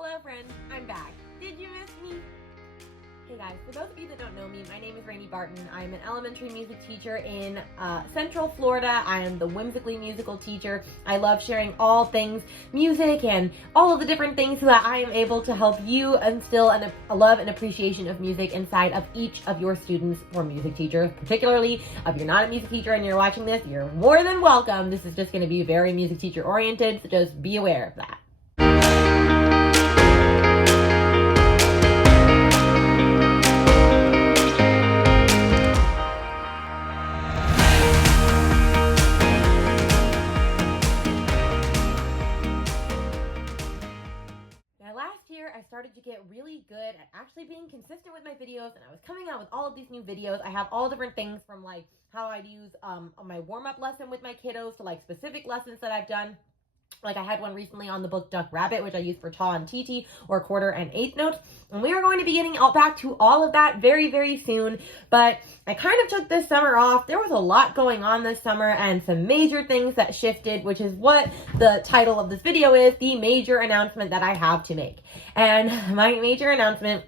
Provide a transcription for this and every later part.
Hello friends, I'm back. Did you miss me? Hey guys, for those of you that don't know me, my name is Rainey Barton. I'm an elementary music teacher in Central Florida. I am the whimsically musical teacher. I love sharing all things music and all of the different things so that I am able to help you instill a love and appreciation of music inside of each of your students or music teachers. Particularly, if you're not a music teacher and you're watching this, you're more than welcome. This is just going to be very music teacher oriented, so just be aware of that. Last year, I started to get really good at actually being consistent with my videos, and I was coming out with all of these new videos. I have all different things from like how I'd use my warm-up lesson with my kiddos to like specific lessons that I've done. Like I had one recently on the book Duck Rabbit, which I use for ta and tt, or quarter and eighth notes. And we are going to be getting back to all of that very, very soon. But I kind of took this summer off. There was a lot going on this summer and some major things that shifted, which is what the title of this video is, the major announcement that I have to make. And my major announcement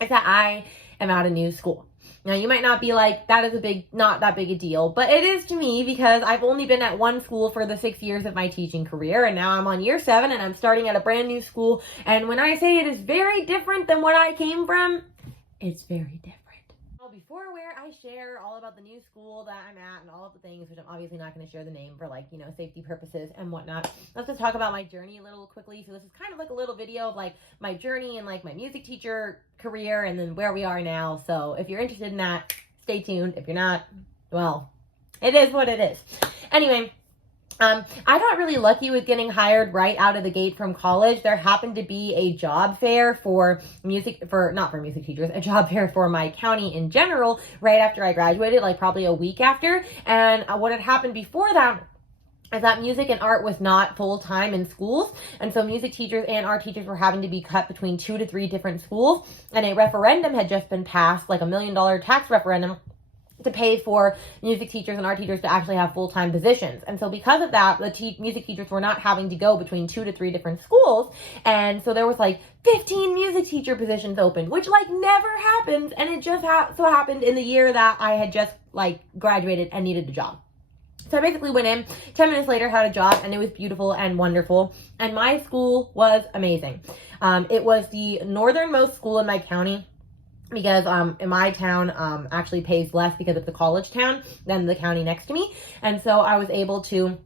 is that I am at a new school. Now, you might not be like, that is not that big a deal, but it is to me because I've only been at one school for the 6 years of my teaching career, and now I'm on year 7 and I'm starting at a brand new school. And when I say it is very different than what I came from, it's very different. Well, before where I share all about the new school that I'm at and all of the things, which I'm obviously not going to share the name for like, safety purposes and whatnot, let's just talk about my journey a little quickly. So this is kind of like a little video of like my journey and like my music teacher career and then where we are now. So if you're interested in that, stay tuned. If you're not, well, it is what it is. Anyway, I got really lucky with getting hired right out of the gate from college. There happened to be a job fair for not for music teachers, a job fair for my county in general right after I graduated, like probably a week after. And what had happened before that is that music and art was not full-time in schools. And so music teachers and art teachers were having to be cut between 2 to 3 different schools. And a referendum had just been passed, like $1 million tax referendum, to pay for music teachers and art teachers to actually have full-time positions. And so because of that, the music teachers were not having to go between 2 to 3 different schools. And so there was like 15 music teacher positions open, which like never happens. And it just so happened in the year that I had just like graduated and needed a job. So I basically went in, 10 minutes later had a job, and it was beautiful and wonderful. And my school was amazing. It was the northernmost school in my county, because in my town actually pays less because it's a college town than the county next to me. And so I was able to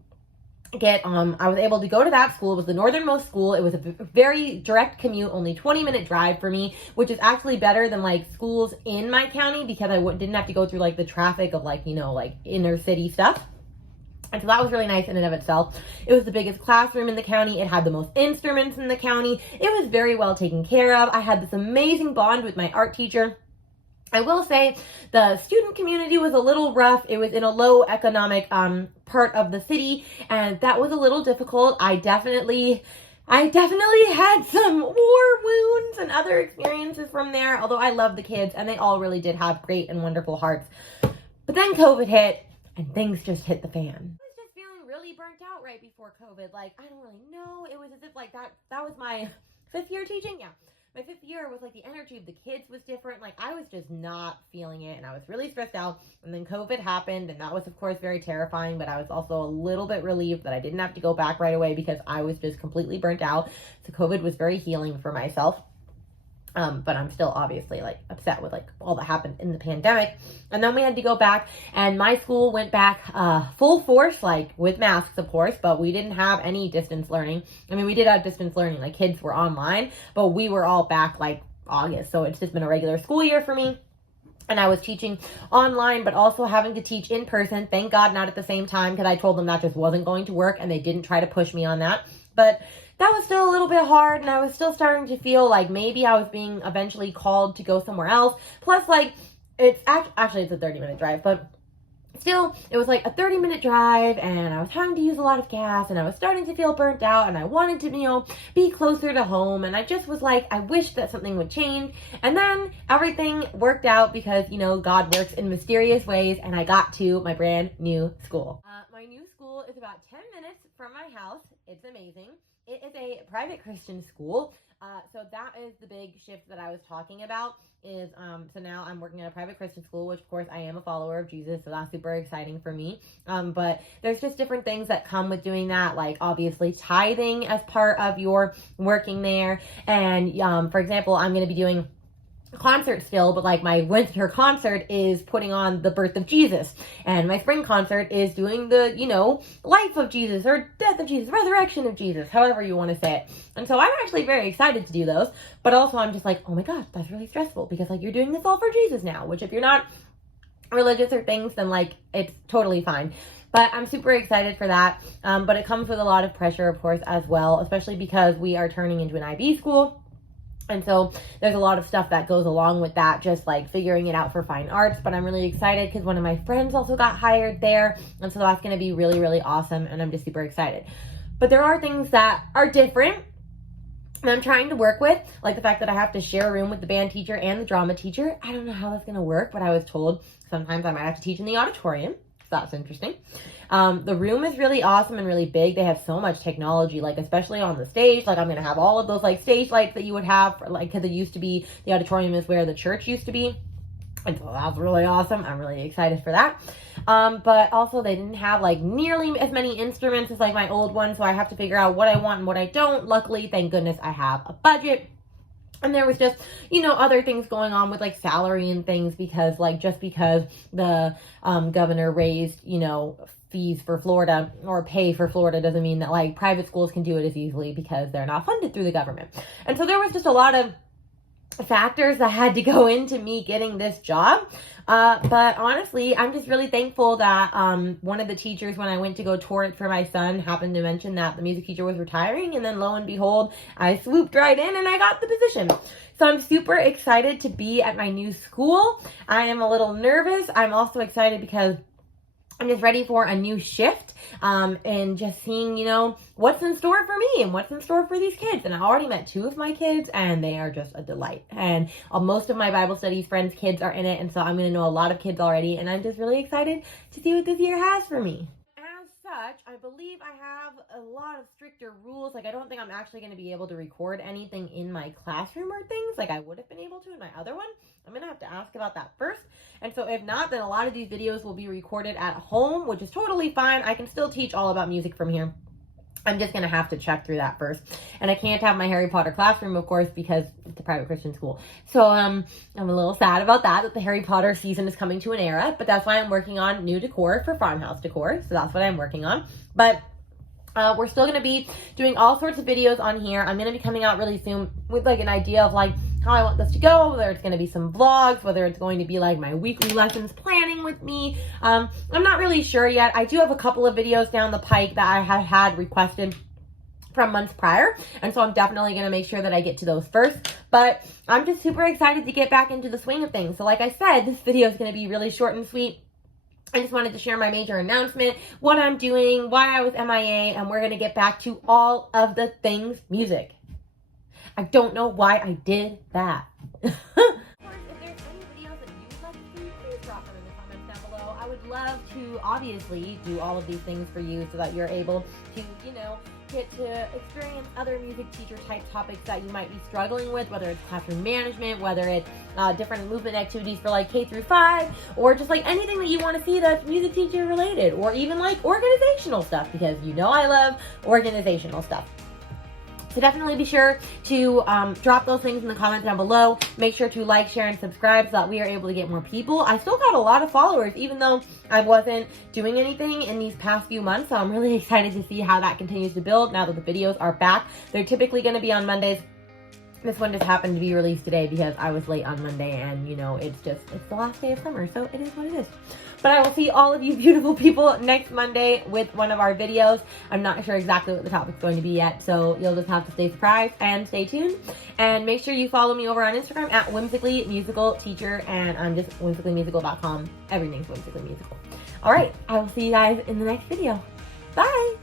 go to that school. It was the northernmost school. It was a very direct commute, only 20-minute drive for me, which is actually better than like schools in my county because I didn't have to go through like the traffic of like, like inner city stuff. And so that was really nice in and of itself. It was the biggest classroom in the county. It had the most instruments in the county. It was very well taken care of. I had this amazing bond with my art teacher. I will say the student community was a little rough. It was in a low economic part of the city, and that was a little difficult. I definitely had some war wounds and other experiences from there, although I love the kids, and they all really did have great and wonderful hearts. But then COVID hit, and things just hit the fan. I was just feeling really burnt out right before COVID. Like, I don't really know. It was as if like that was my 5th year teaching. Yeah. My 5th year was like the energy of the kids was different. Like I was just not feeling it, and I was really stressed out. And then COVID happened, and that was of course very terrifying, but I was also a little bit relieved that I didn't have to go back right away because I was just completely burnt out. So COVID was very healing for myself. But I'm still obviously like upset with like all that happened in the pandemic. And then we had to go back, and my school went back full force, like with masks of course, but we didn't have any distance learning. I mean, we did have distance learning, like kids were online, but we were all back like August. So it's just been a regular school year for me. And I was teaching online, but also having to teach in person. Thank God not at the same time, because I told them that just wasn't going to work, and they didn't try to push me on that. But that was still a little bit hard, and I was still starting to feel like maybe I was being eventually called to go somewhere else. Plus, like, it's actually it's a 30-minute drive, but still, it was like a 30-minute drive, and I was having to use a lot of gas, and I was starting to feel burnt out, and I wanted to, be closer to home, and I just was like, I wish that something would change. And then everything worked out because, God works in mysterious ways, and I got to my brand new school. My new school is about 10 minutes from my house. It's amazing. It is a private Christian school. So that is the big shift that I was talking about is, so now I'm working at a private Christian school, which of course I am a follower of Jesus, so that's super exciting for me. But there's just different things that come with doing that, like obviously tithing as part of your working there. And, for example, I'm going to be doing concert still, but like my winter concert is putting on the birth of Jesus, and my spring concert is doing the, life of Jesus or death of Jesus, resurrection of Jesus, however you want to say it. And so I'm actually very excited to do those, but also I'm just like, oh my gosh, that's really stressful because like you're doing this all for Jesus now, which if you're not religious or things, then like it's totally fine. But I'm super excited for that. But it comes with a lot of pressure, of course, as well, especially because we are turning into an IB school. And so there's a lot of stuff that goes along with that, just like figuring it out for fine arts. But I'm really excited because one of my friends also got hired there. And so that's going to be really, really awesome. And I'm just super excited. But there are things that are different and I'm trying to work with, like the fact that I have to share a room with the band teacher and the drama teacher. I don't know how that's going to work, but I was told sometimes I might have to teach in the auditorium. So that's interesting. The room is really awesome and really big. They have so much technology, like especially on the stage. Like I'm going to have all of those like stage lights that you would have, for, like, because it used to be, the auditorium is where the church used to be. And so that's really awesome. I'm really excited for that. But also they didn't have like nearly as many instruments as like my old one. So I have to figure out what I want and what I don't. Luckily, thank goodness I have a budget. And there was just, other things going on with like salary and things because the governor raised, fees for Florida or pay for Florida doesn't mean that like private schools can do it as easily because they're not funded through the government. And so there was just a lot of factors that had to go into me getting this job. But honestly, I'm just really thankful that one of the teachers, when I went to go tour it for my son, happened to mention that the music teacher was retiring. And then lo and behold, I swooped right in and I got the position. So I'm super excited to be at my new school. I am a little nervous. I'm also excited because I'm just ready for a new shift and just seeing, what's in store for me and what's in store for these kids. And I already met 2 of my kids and they are just a delight. And most of my Bible studies friends' kids are in it. And so I'm going to know a lot of kids already. And I'm just really excited to see what this year has for me. As such, I believe I have a lot of stricter rules. Like I don't think I'm actually going to be able to record anything in my classroom or things like I would have been able to in my other one. I'm going to have to ask about that first. And so if not, then a lot of these videos will be recorded at home, which is totally fine. I can still teach all about music from here. I'm just going to have to check through that first. And I can't have my Harry Potter classroom, of course, because it's a private Christian school. So I'm a little sad about that the Harry Potter season is coming to an era. But that's why I'm working on new decor for farmhouse decor. So that's what I'm working on. But we're still going to be doing all sorts of videos on here. I'm going to be coming out really soon with like an idea of like how I want this to go, whether it's going to be some vlogs, whether it's going to be like my weekly lessons planning with me. I'm not really sure yet. I do have a couple of videos down the pike that I have had requested from months prior. And so I'm definitely going to make sure that I get to those first. But I'm just super excited to get back into the swing of things. So like I said, this video is going to be really short and sweet. I just wanted to share my major announcement, what I'm doing, why I was MIA, and we're going to get back to all of the things music. I don't know why I did that. Of course, if there's any videos that you'd like to see, please drop them in the comments down below. I would love to obviously do all of these things for you so that you're able to, get to experience other music teacher type topics that you might be struggling with, whether it's classroom management, whether it's different movement activities for like K through 5, or just like anything that you want to see that's music teacher related, or even like organizational stuff, because I love organizational stuff. So definitely be sure to drop those things in the comments down below. Make sure to like, share, and subscribe so that we are able to get more people. I still got a lot of followers, even though I wasn't doing anything in these past few months. So I'm really excited to see how that continues to build now that the videos are back. They're typically going to be on Mondays. This one just happened to be released today because I was late on Monday and, it's the last day of summer. So it is what it is. But I will see all of you beautiful people next Monday with one of our videos. I'm not sure exactly what the topic's going to be yet, so you'll just have to stay surprised and stay tuned. And make sure you follow me over on Instagram at Whimsically Musical Teacher, and I'm just whimsicallymusical.com. Everything's Whimsically Musical. All right, I will see you guys in the next video. Bye!